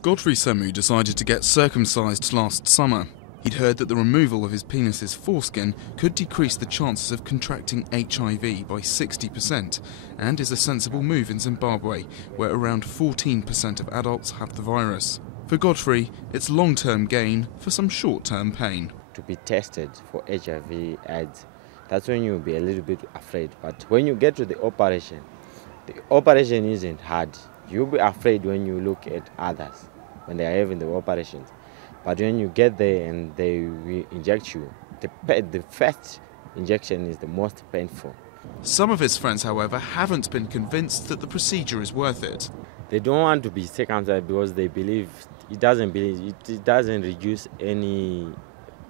Godfrey Semu decided to get circumcised last summer. He'd heard that the removal of his penis's foreskin could decrease the chances of contracting HIV by 60%, and is a sensible move in Zimbabwe, where around 14% of adults have the virus. For Godfrey, it's long-term gain for some short-term pain. To be tested for HIV/AIDS, that's when you'll be a little bit afraid. But when you get to the operation isn't hard. You'll be afraid when you look at others, when they are having the operations. But when you get there and they will inject you, the first injection is the most painful. Some of his friends, however, haven't been convinced that the procedure is worth it. They don't want to be circumcised because they believe it doesn't reduce any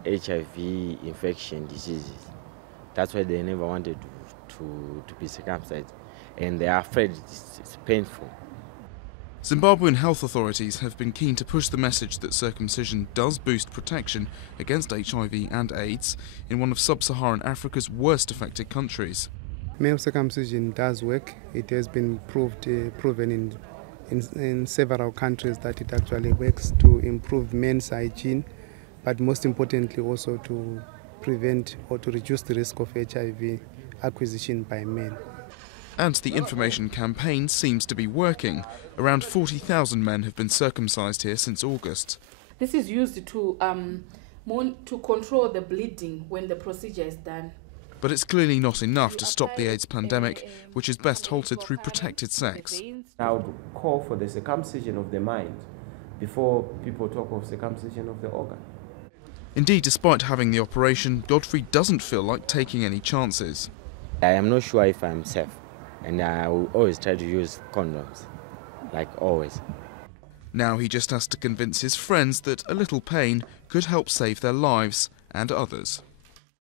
HIV infection diseases. That's why they never wanted to be circumcised, and they are afraid it's painful. Zimbabwean health authorities have been keen to push the message that circumcision does boost protection against HIV and AIDS in one of sub-Saharan Africa's worst affected countries. Male circumcision does work. It has been proven in several countries that it actually works to improve men's hygiene, but most importantly also to prevent or to reduce the risk of HIV acquisition by men. And the information campaign seems to be working. Around 40,000 men have been circumcised here since August. This is used to control the bleeding when the procedure is done. But it's clearly not enough to stop the AIDS pandemic, which is best halted through protected sex. I would call for the circumcision of the mind before people talk of circumcision of the organ. Indeed, despite having the operation, Godfrey doesn't feel like taking any chances. I am not sure if I'm safe, and I will always try to use condoms, like always. Now he just has to convince his friends that a little pain could help save their lives and others.